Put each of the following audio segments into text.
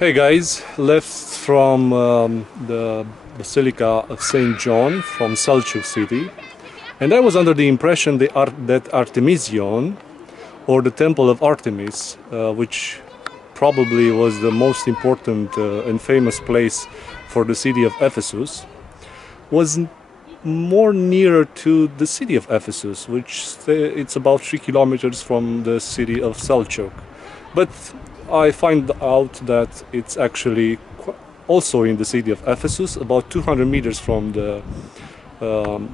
Hey guys, left from the Basilica of St. John from Selçuk city, and I was under the impression that Artemision, or the Temple of Artemis, which probably was the most important and famous place for the city of Ephesus, was more nearer to the city of Ephesus, which it's about 3 kilometers from the city of Selçuk. But I find out that it's actually also in the city of Ephesus, about 200 meters from the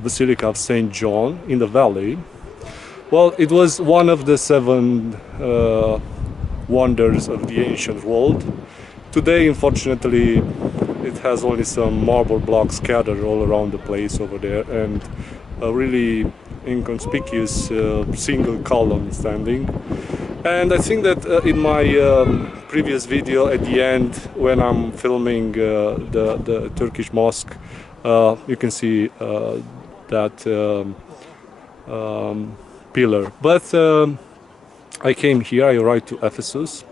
Basilica of St. John in the valley. Well, it was one of the seven wonders of the ancient world. Today, unfortunately, it has only some marble blocks scattered all around the place over there, and a really inconspicuous single column standing. And I think that in my previous video at the end, when I'm filming the Turkish mosque, you can see that pillar. But I came here, I arrived to Ephesus.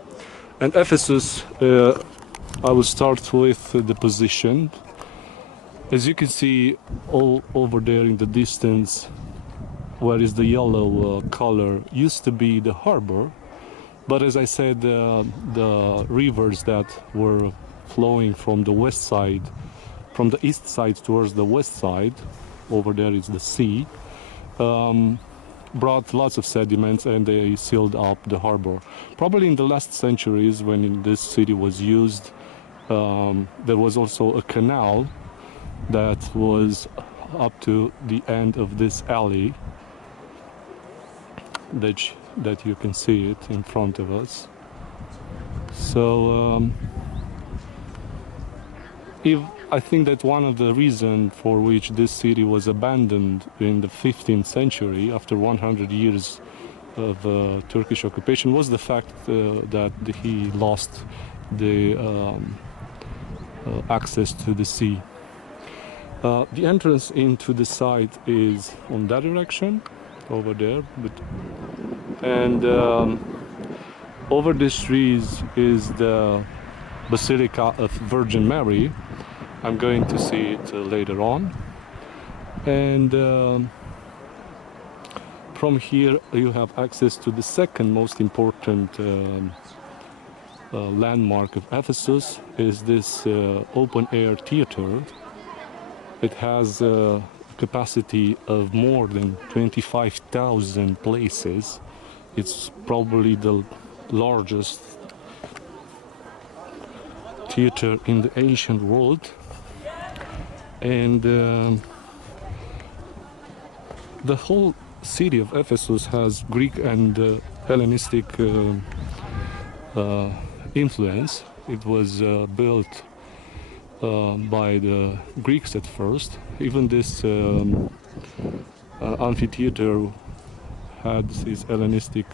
And Ephesus, I will start with the position. As you can see, all over there in the distance, where is the yellow color, used to be the harbor. But as I said, the rivers that were flowing from the west side, from the east side towards the west side, over there is the sea, brought lots of sediments and they sealed up the harbor. Probably in the last centuries, when this city was used, there was also a canal that was up to the end of this alley that you can see it in front of us. So I think that one of the reasons for which this city was abandoned in the 15th century, after 100 years of Turkish occupation, was the fact that he lost the access to the sea. The entrance into the site is on that direction, over there, and over these trees is the Basilica of Virgin Mary. I'm going to see it later on. And from here you have access to the second most important landmark of Ephesus, is this open-air theater. It has a capacity of more than 25,000 places. It's probably the largest theater in the ancient world, and the whole city of Ephesus has Greek and Hellenistic influence. It was built by the Greeks at first. Even this amphitheater had this Hellenistic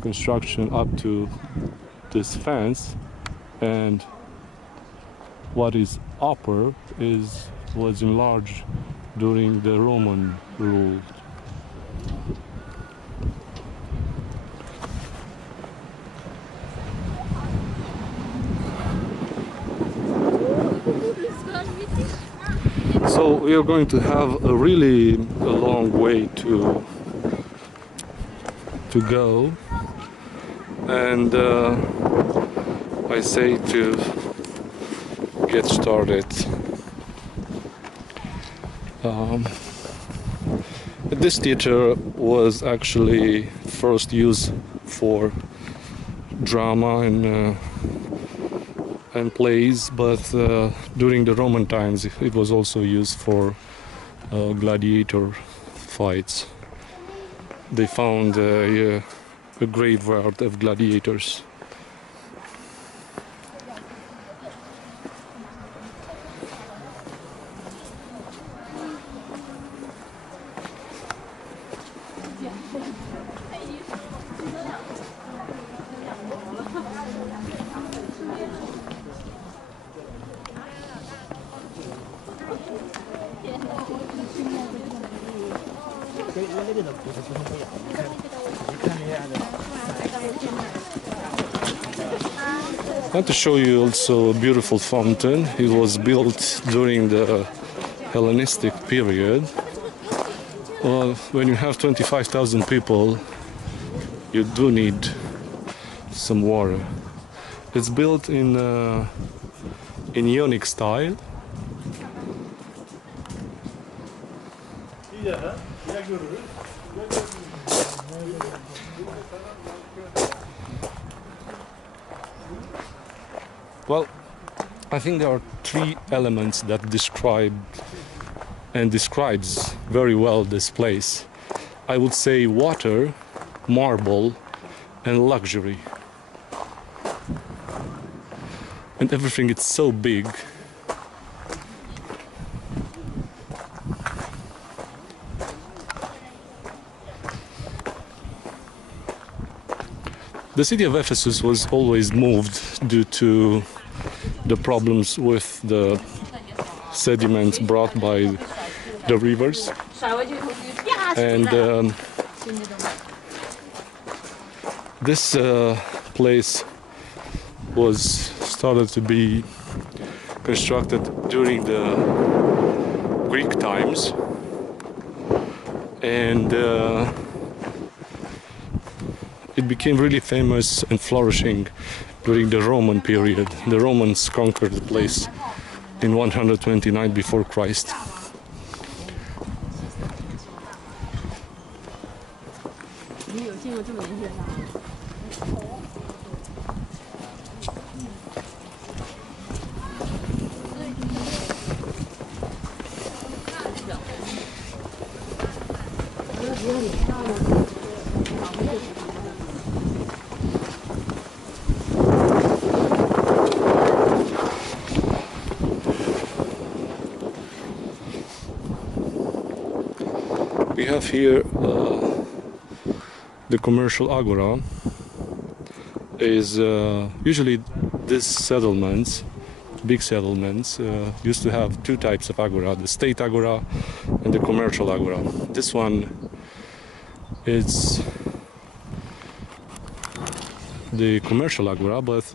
construction up to this fence, and what is upper was enlarged during the Roman rule. So we are going to have a really long way to go, and I say to get started. This theater was actually first used for drama and plays, but during the Roman times it was also used for gladiator fights. They found a graveyard of gladiators. I want to show you also a beautiful fountain. It was built during the Hellenistic period. Well, when you have 25,000 people, you do need some water. It's built in Ionic style. Well, I think there are three elements that describes very well this place. I would say water, marble, and luxury. And everything is so big. The city of Ephesus was always moved due to the problems with the sediments brought by the rivers. And this place was started to be constructed during the Greek times, and it became really famous and flourishing during the Roman period. The Romans conquered the place in 129 before Christ. We have here the commercial agora. Is usually these settlements, big settlements, used to have two types of agora: the state agora and the commercial agora. This one is the commercial agora, but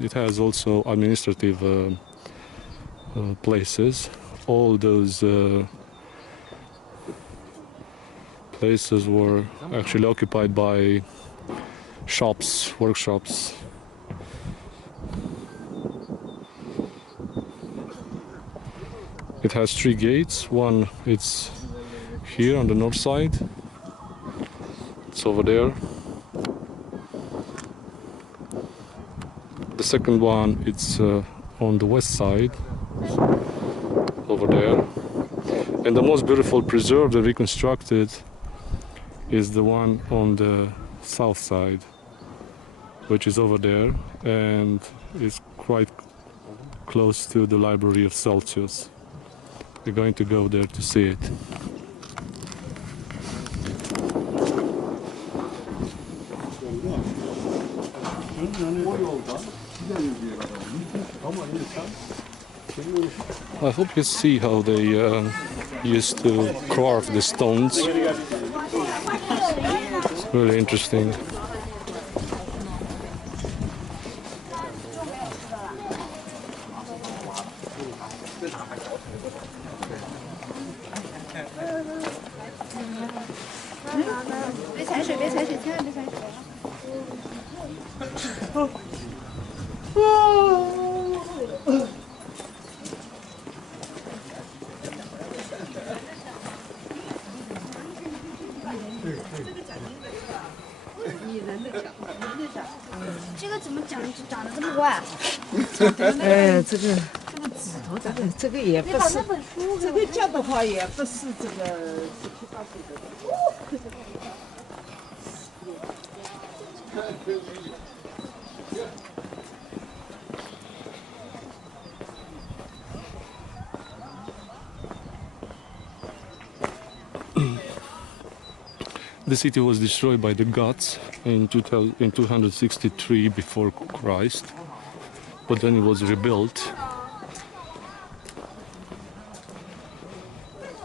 it has also administrative places. All those places were actually occupied by shops, workshops. It has three gates. One, it's here on the north side. It's over there. The second one, it's on the west side, over there. And the most beautiful preserved and reconstructed is the one on the south side, which is over there and is quite close to the library of Celsius. We're going to go there to see it. I hope you see how they used to carve the stones. It's really interesting. The city was destroyed by the Goths in 263 before Christ, but then it was rebuilt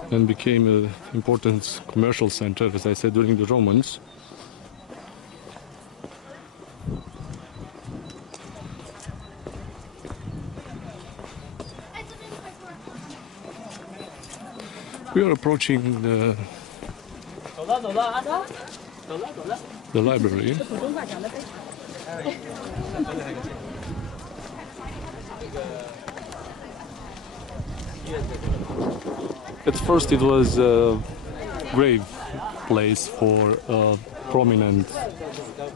and became an important commercial center, as I said, during the Romans. We are approaching the library. At first it was a grave place for a prominent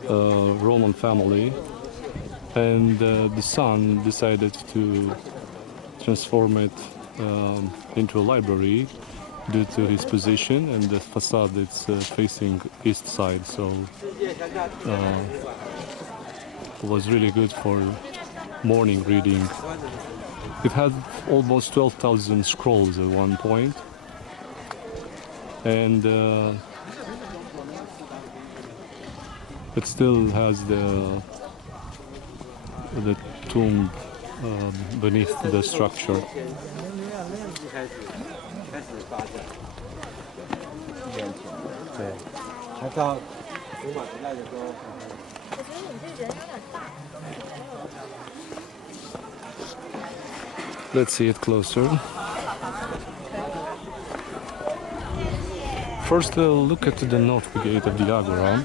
Roman family, and the son decided to transform it into a library due to his position, and the facade is facing east side, so it was really good for morning reading. It had almost 12,000 scrolls at one point, and it still has the tomb beneath the structure. Let's see it closer. First, look at the north gate of the Agora.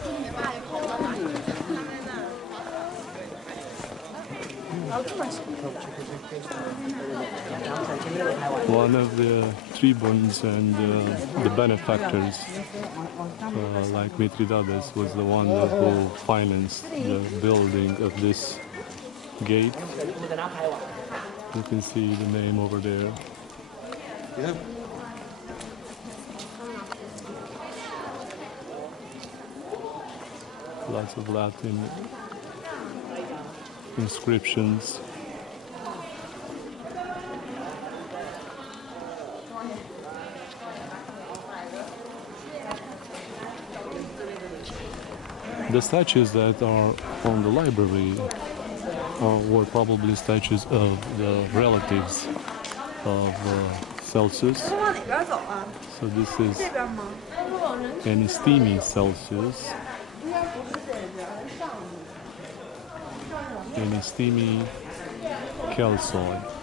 One of the tribunes and the benefactors, like Mithridates, was the one who financed the building of this gate. You can see the name over there. Lots of Latin inscriptions. The statues that are on the library were probably statues of the relatives of Celsus. So this is an Estimi Celsus, an Estimi Chalcoi.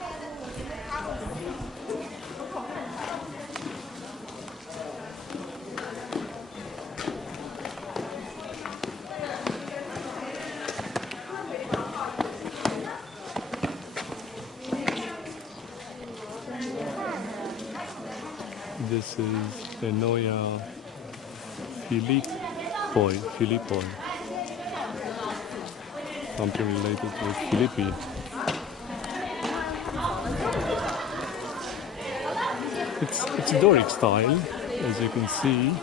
This is Enoia Philippoi, something related to Philippi. It's Doric style, as you can see.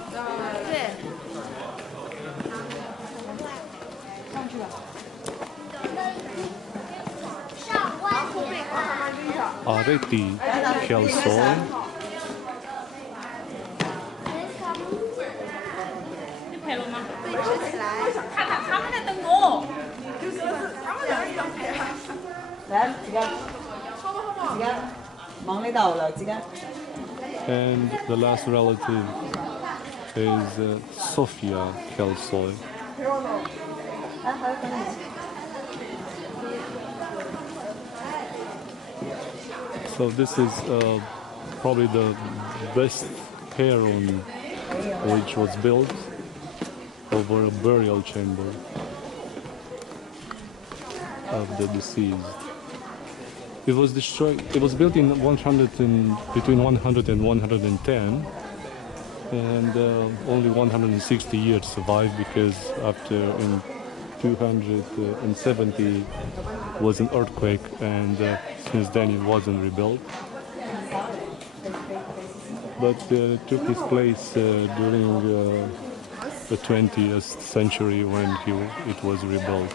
Areti Chalcoi. And the last relative is Sophia Chalcoi. So this is probably the best heron which was built over a burial chamber of the deceased. It was destroyed. It was built in between 100 and 110, and only 160 years survived, because after in 270 was an earthquake, and since then it wasn't rebuilt. But it took its place during the 20th century when it was rebuilt.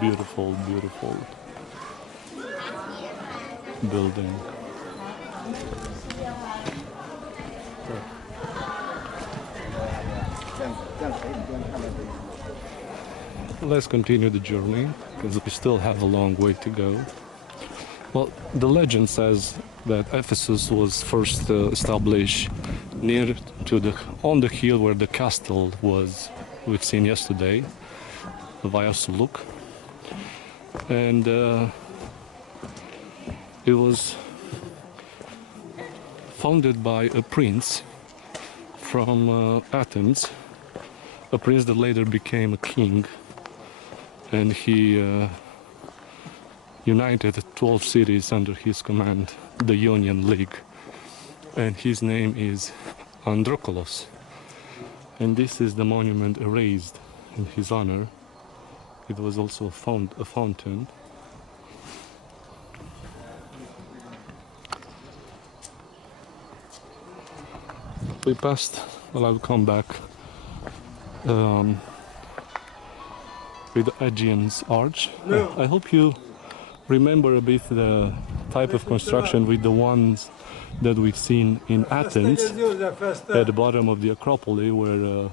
Beautiful, beautiful building. Let's continue the journey, because we still have a long way to go. Well, the legend says that Ephesus was first established on the hill where the castle was, we've seen yesterday, via Suluk. And it was founded by a prince from Athens, a prince that later became a king, and he united 12 cities under his command, the Ionian League, and his name is Androkolos. And this is the monument erased in his honor. It was also a fountain. We passed, well, I'll come back, with the Aegean's Arch. I hope you remember a bit the type of construction with the ones that we've seen in Athens at the bottom of the Acropolis, where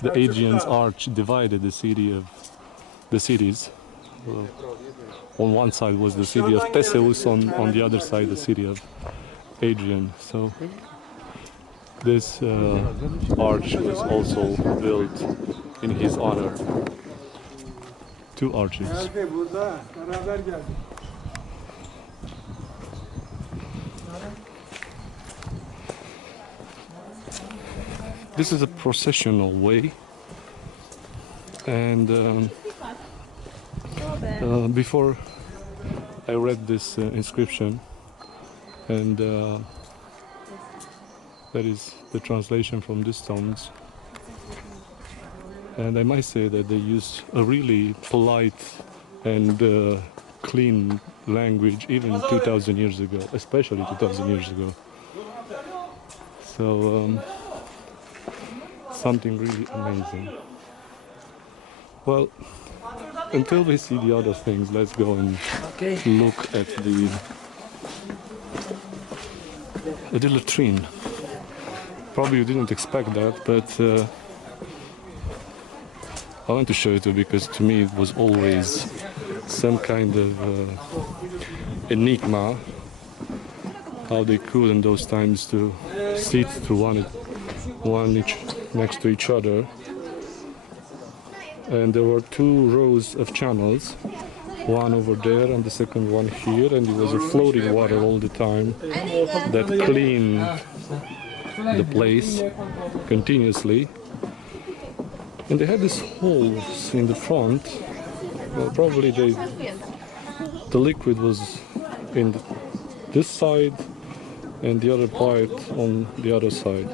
the Aegean's Arch divided the cities. On one side was the city of Theseus, on the other side the city of Aegean. So this arch was also built in his honor. 2 arches. This is a processional way, and before I read this inscription, and that is the translation from these stones, and I might say that they use a really polite and clean language even 2,000 years ago, especially 2,000 years ago. So something really amazing. Well, until we see the other things, let's go and look at the latrine. Probably you didn't expect that, but I want to show it to you because to me it was always some kind of enigma how they could in those times to sit to one each next to each other. And there were 2 rows of channels, one over there and the second one here, and it was a floating water all the time that cleaned the place continuously. And they had these holes in the front. Well, probably the liquid was in this side and the other part on the other side.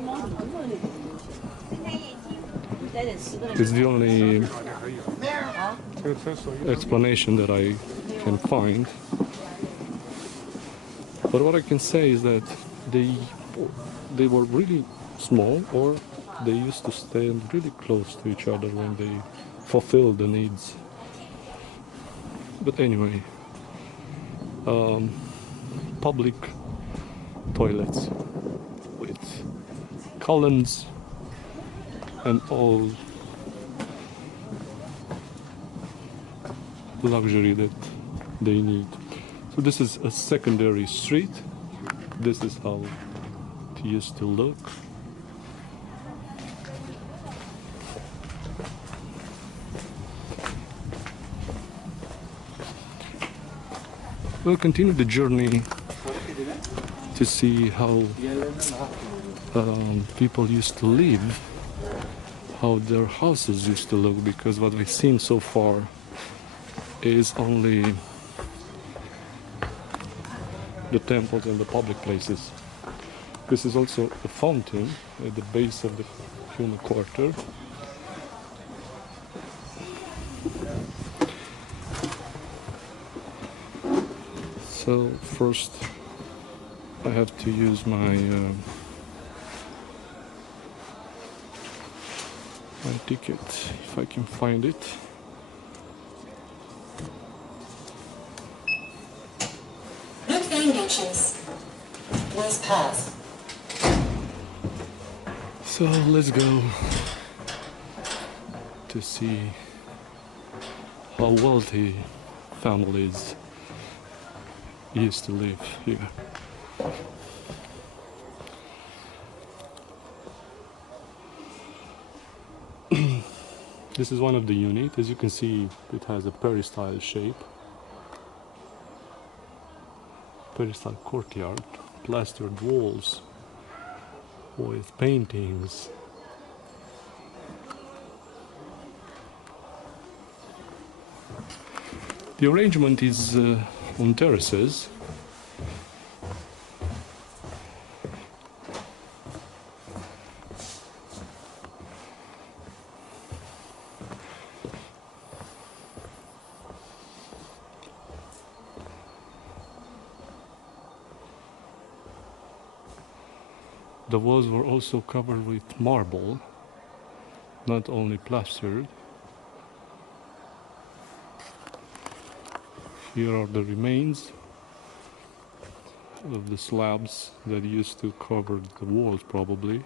It's the only explanation that I can find. But what I can say is that they were really small, or they used to stand really close to each other when they fulfilled the needs. But anyway, public toilets with columns and all luxury that they need. So this is a secondary street. This is how it used to look. We'll continue the journey to see how people used to live, how their houses used to look, because what we've seen so far is only the temples and the public places. This is also a fountain at the base of the human quarter. So first I have to use my my ticket, if I can find it. Next 9 inches. Please pass. So let's go to see how wealthy families used to live here. This is one of the units. As you can see, it has a peristyle shape. Peristyle courtyard, plastered walls, with paintings. The arrangement is on terraces. The walls were also covered with marble, not only plastered. Here are the remains of the slabs that used to cover the walls, probably.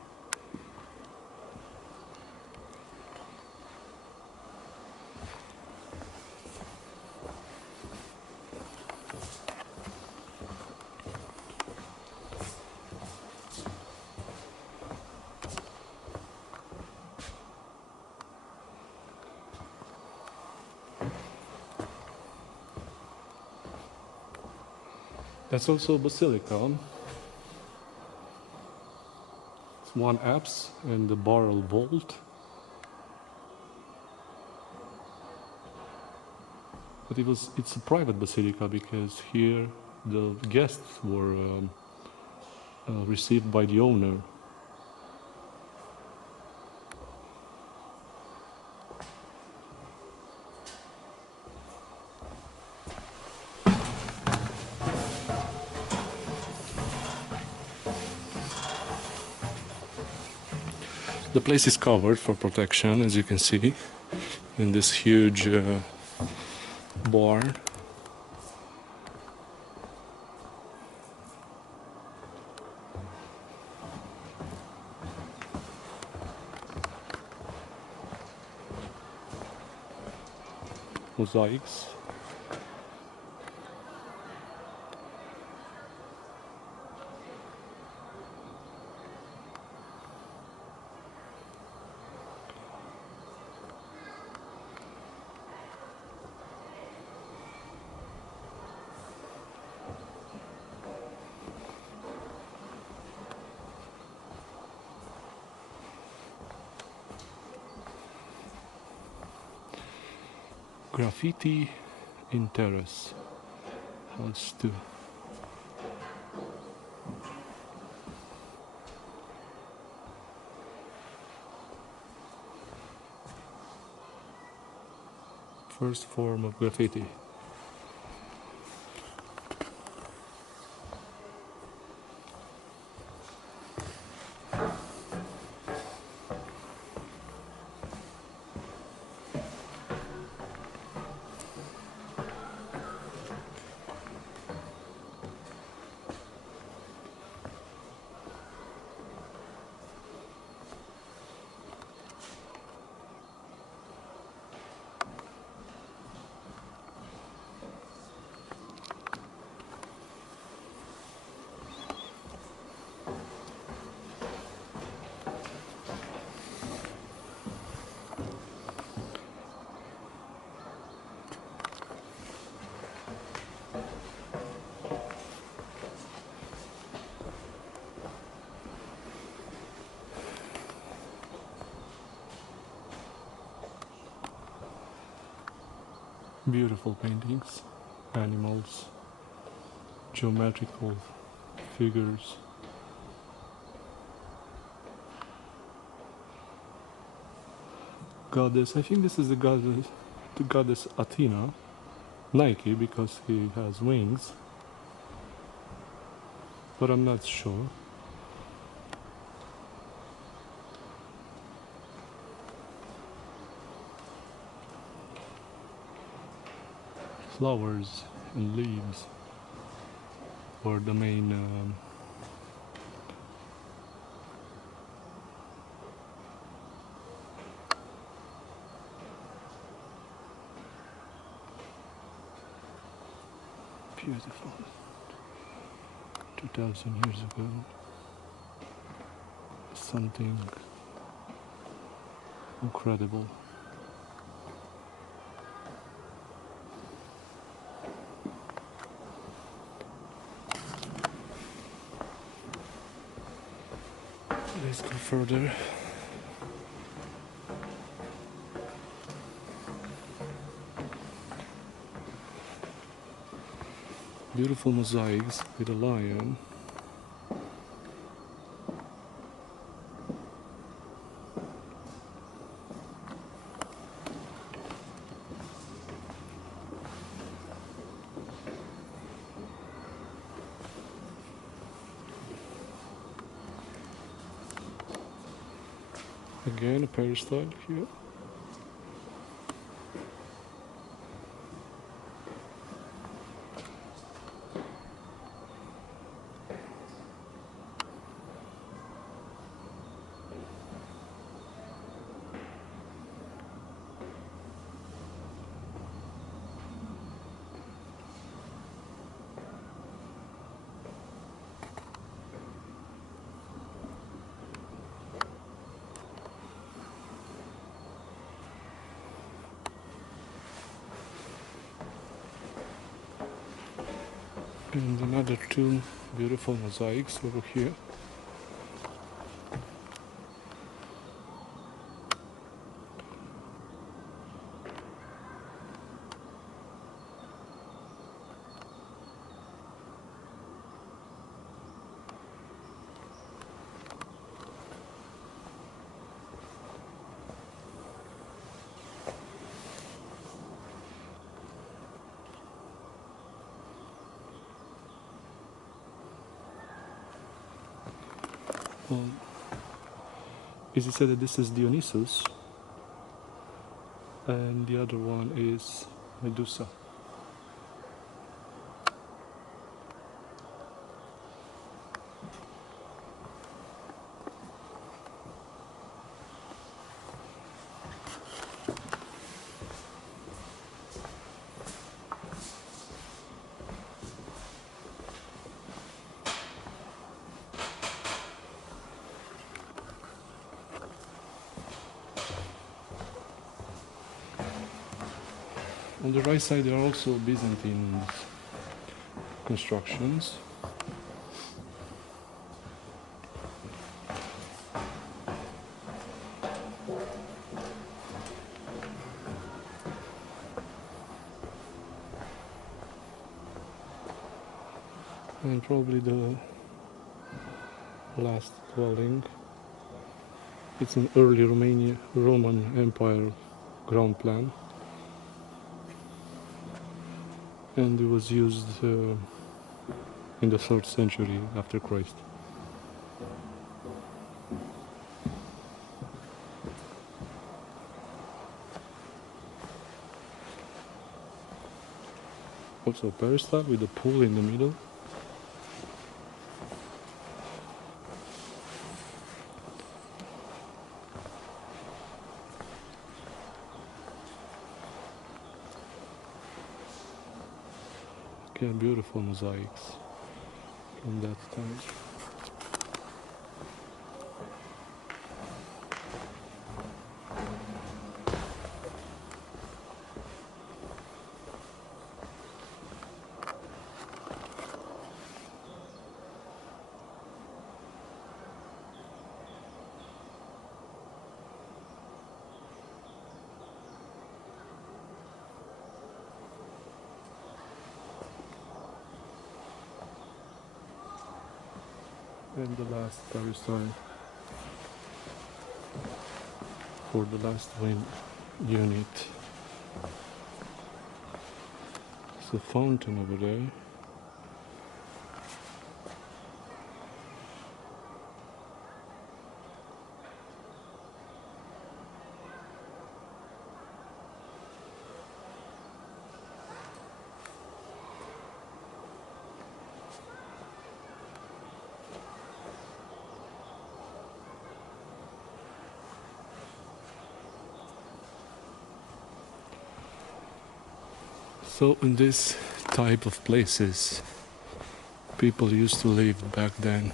That's also a basilica. It's one apse and the barrel vault. But it's a private basilica because here the guests were received by the owner. The place is covered for protection, as you can see, in this huge barn. Mosaics. Graffiti in terrace. House 2. First form of graffiti. Beautiful paintings, animals, geometrical figures. Goddess, I think this is the goddess Athena, Nike, because he has wings, but I'm not sure. Flowers and leaves were the main beautiful. 2000 years ago, something incredible. Let's go further. Beautiful mosaics with a lion. Again, a peristyle here. And another two beautiful mosaics over here. Well, is it said that this is Dionysus, and the other one is Medusa. On the right side there are also Byzantine constructions. And probably the last dwelling. It's an early Roman Empire ground plan. And it was used in the 3rd century after Christ. Also a peristyle with a pool in the middle. Again, beautiful mosaics from that time. And the last peristyle for the last wind unit. It's a fountain over there. So in this type of places, people used to live back then.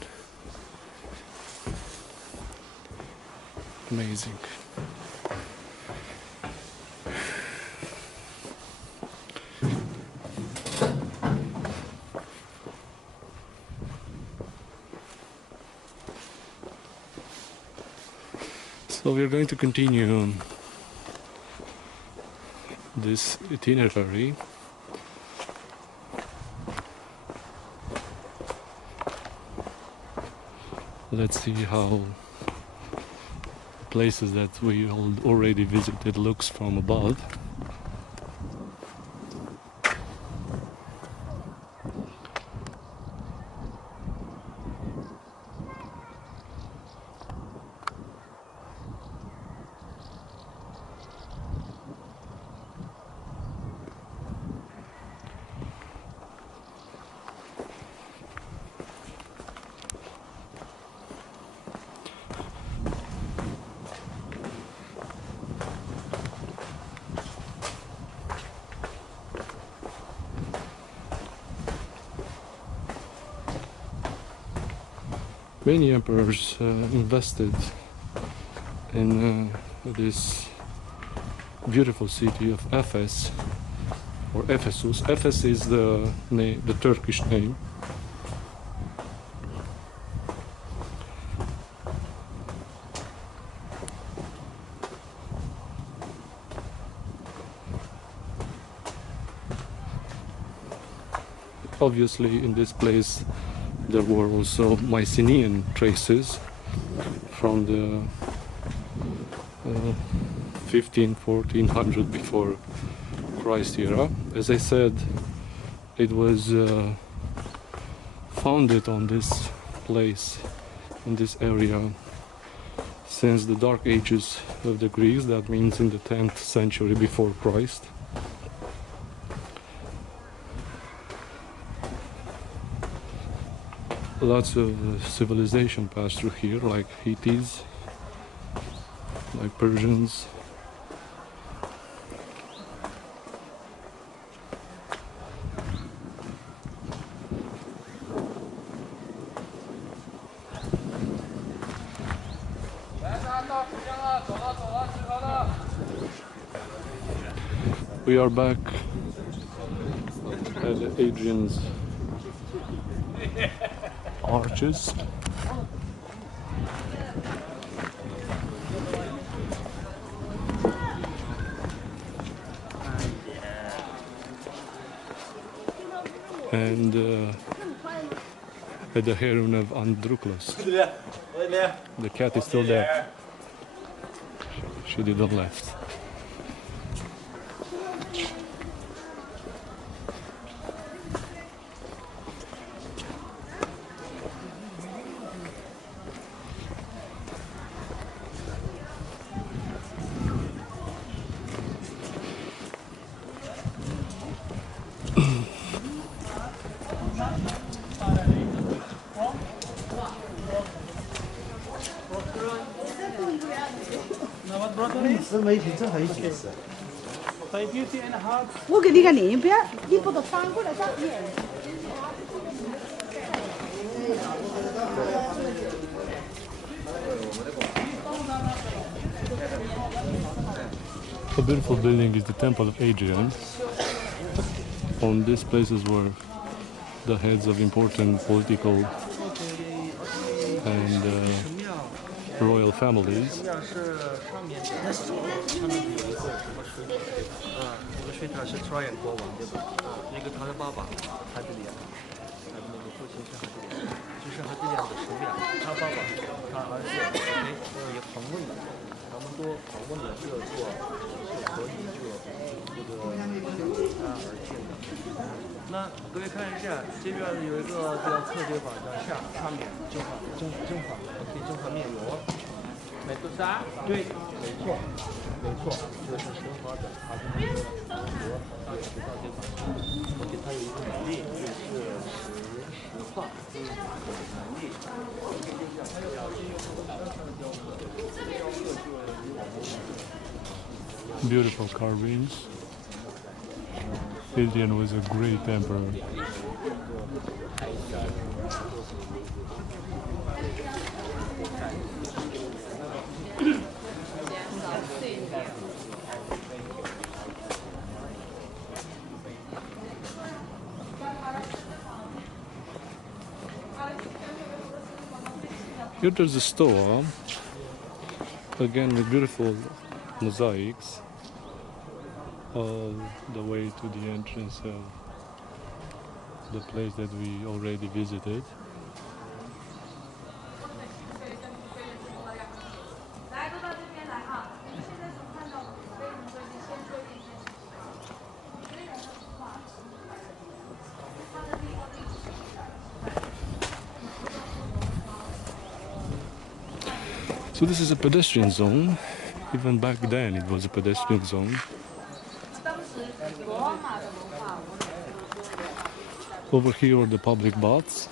Amazing. So we're going to continue this itinerary. Let's see how places that we already visited looks from above. Many emperors invested in this beautiful city of Ephesus, or Ephesus. Ephesus is the Turkish name. Obviously, in this place there were also Mycenaean traces from the 1400 before Christ era. As I said, it was founded on this place, in this area, since the Dark Ages of the Greeks. That means in the 10th century before Christ. Lots of civilization passed through here, like Hittites, like Persians. We are back at the Hadrian's arches. And at the heron of Androclus. The cat is still there. She didn't left. A beautiful building is the Temple of Hadrian. On these places were the heads of important political and royal families. Beautiful carvings. Hadrian was a great emperor. Here there's a store Again with beautiful mosaics all the way to the entrance of the place that we already visited. So this is a pedestrian zone. Even back then it was a pedestrian zone. Over here are the public baths.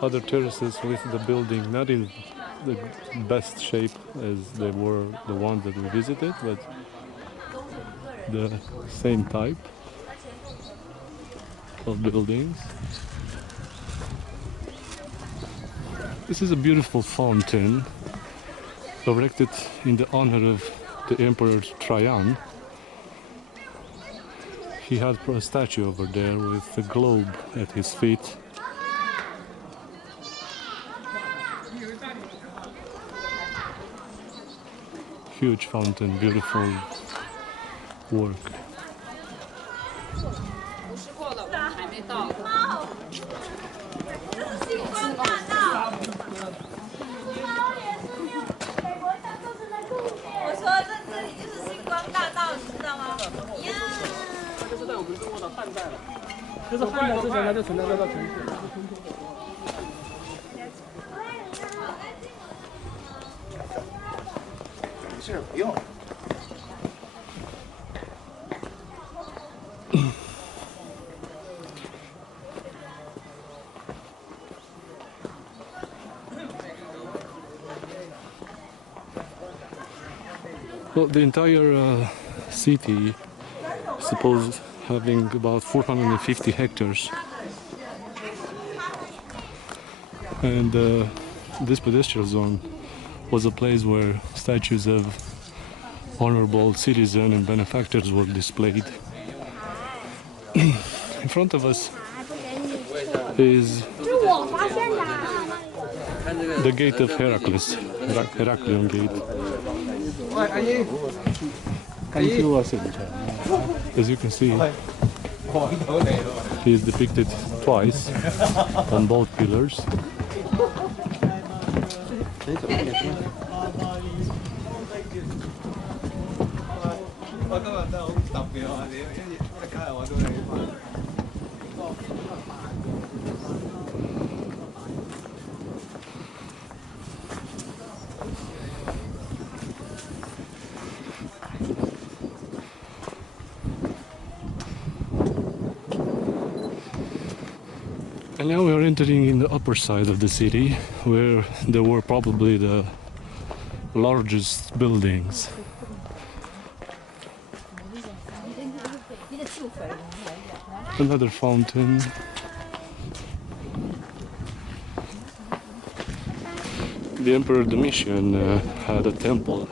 Other terraces with the building not in the best shape as they were the ones that we visited, but the same type of buildings. This is a beautiful fountain erected in the honor of the Emperor Trajan. He had a statue over there with a globe at his feet. Huge fountain, beautiful work. Well, the entire city is supposed having about 450 hectares, and this pedestrian zone was a place where statues of honorable citizens and benefactors were displayed. In front of us is the gate of Heracles, Heraclian gate. As you can see, he is depicted twice on both pillars. And now we are entering in the upper side of the city, where there were probably the largest buildings. Another fountain. The Emperor Domitian had a temple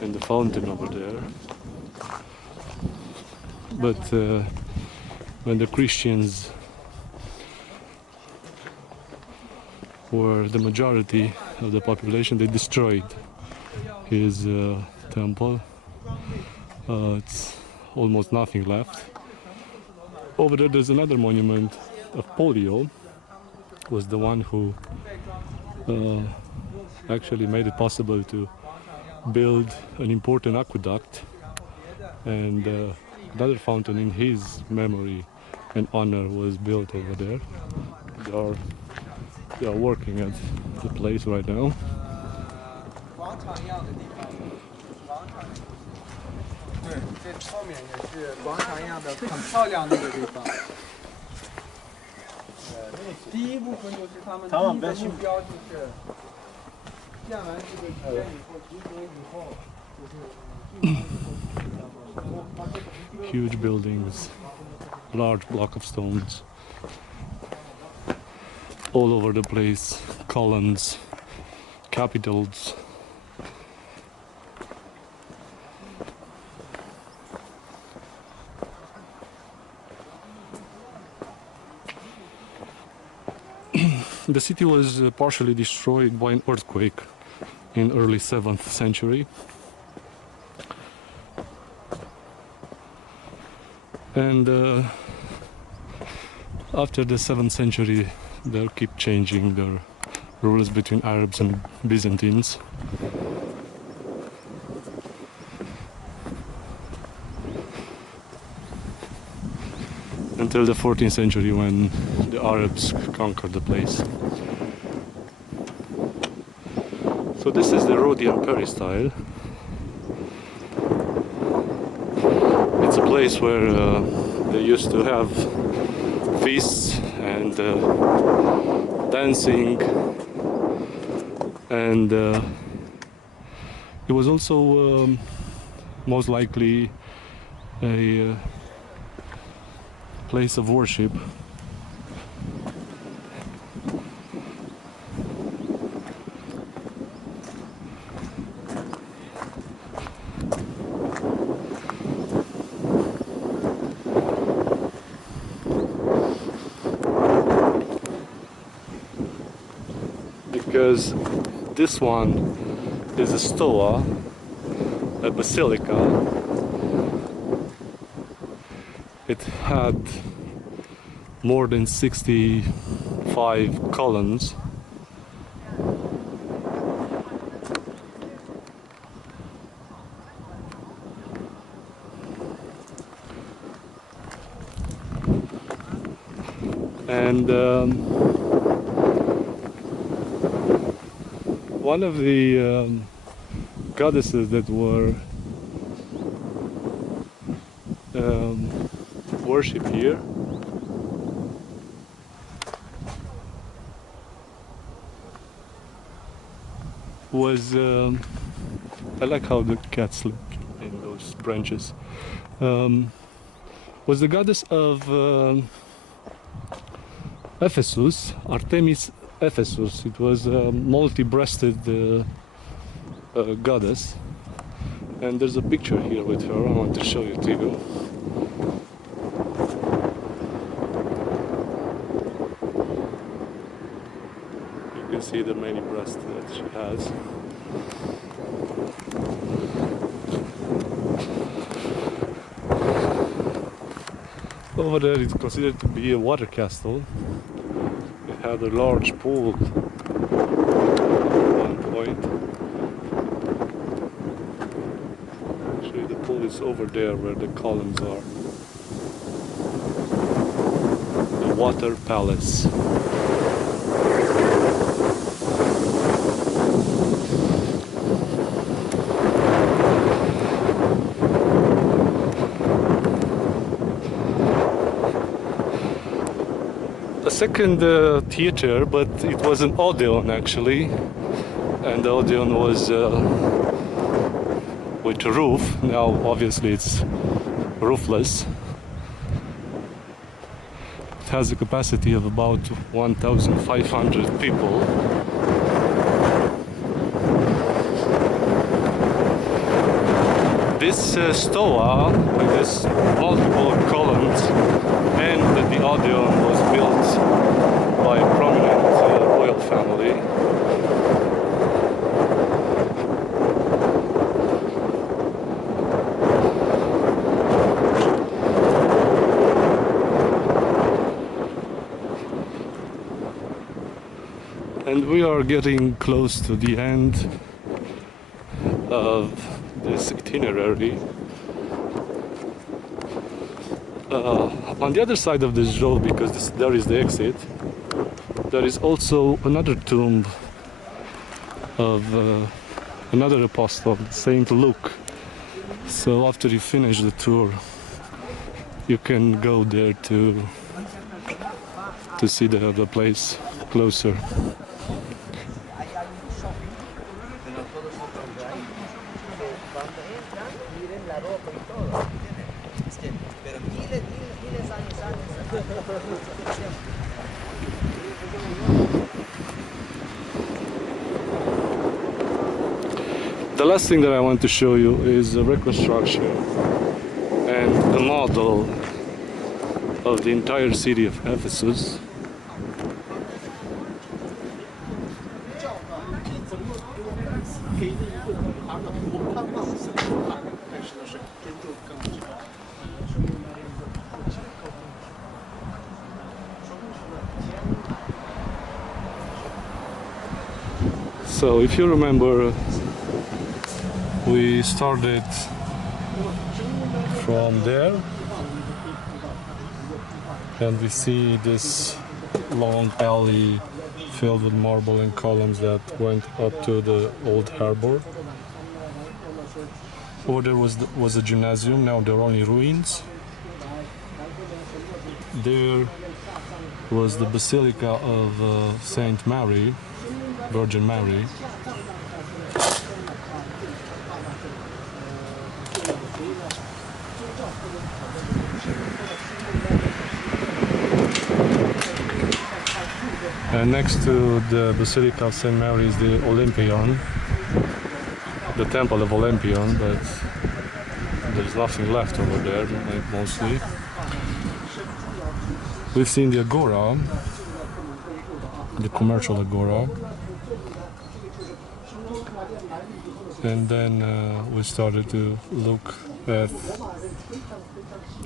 and a fountain over there. But when the Christians were the majority of the population, they destroyed his temple. It's almost nothing left. Over there there's another monument of Polio, was the one who actually made it possible to build an important aqueduct, and another fountain in his memory and honor was built over there. They are working at the place right now. Huge buildings, large block of stones all over the place, columns, capitals, the city was partially destroyed by an earthquake in early 7th century. And after the 7th century, they keep changing their rules between Arabs and Byzantines. Until the 14th century, when the Arabs conquered the place. So this is the Rhodian peristyle. It's a place where they used to have feasts and dancing, and it was also most likely a place of worship. Because this one is a stoa, a basilica. It had more than 65 columns. And one of the goddesses that were worshipped here was, I like how the cats look in those branches, was the goddess of Ephesus, Artemis Ephesus. It was a multi-breasted goddess, and there's a picture here with her. I want to show it to you. You can see the many breasts that she has. Over there it's considered to be a water castle. It had a large pool at one point. Actually, the pool is over there where the columns are. The water palace. A second theater, but it was an Odeon actually, and the Odeon was with a roof. Now obviously it's roofless. It has a capacity of about 1,500 people. This stoa with its multiple columns and the Odeon was built by a prominent royal family. And we are getting close to the end of this itinerary. On the other side of this road, because there is the exit, there is also another tomb of another apostle, Saint Luke. So after you finish the tour, you can go there to see the place closer. The last thing that I want to show you is a reconstruction and a model of the entire city of Ephesus. So if you remember, we started from there and we see this long alley filled with marble and columns that went up to the old harbor. Over there was a gymnasium, now there are only ruins. There was the Basilica of Saint Mary, Virgin Mary. And next to the Basilica of Saint Mary is the Olympion, the Temple of Olympion, but there's nothing left over there, mostly. We've seen the Agora, the commercial Agora, and then we started to look at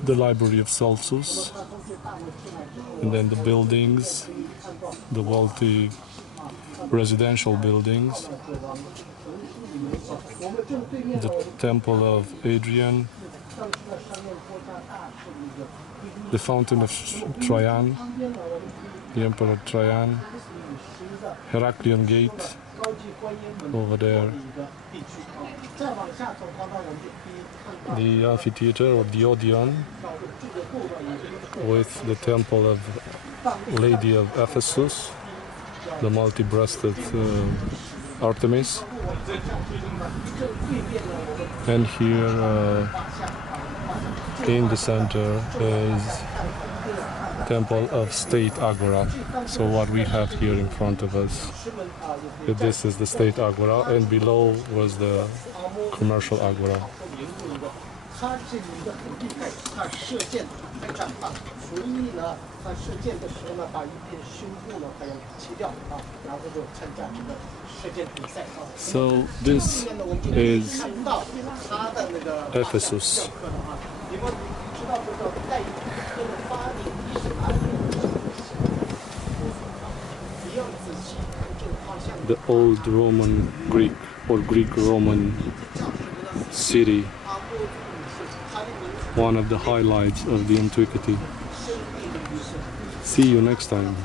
the Library of Celsus, and then the buildings, the wealthy residential buildings, the Temple of Adrian, the Fountain of Trajan, the Emperor Trajan, Heraclian Gate over there, the amphitheater or the Odeon with the Temple of Lady of Ephesus, the multi-breasted Artemis, and here in the center is Temple of State Agora. So what we have here in front of us, this is the State Agora, and below was the commercial Agora. 它是一个很厉害，它射箭非常棒，所以呢，它射箭的时候呢，把一边胸部呢，它要切掉啊，然后就参加这个射箭比赛啊。So this is Ephesus. The old Roman Greek or Greek-Roman city, one of the highlights of the antiquity. See you next time.